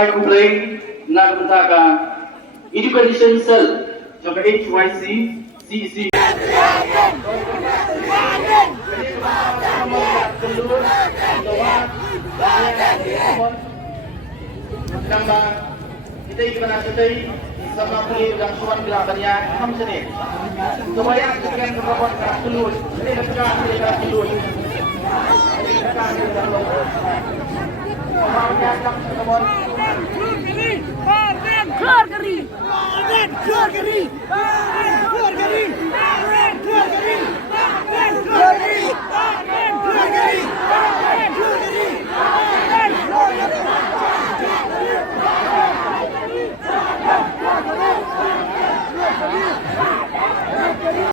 Ai complain na ka education cell cho cái HYC CC nama kita ikan asal sama pulih yang suan gelakannya ham sini supaya sekian keperluan keras telur ini keras telur keluar keri keluar keri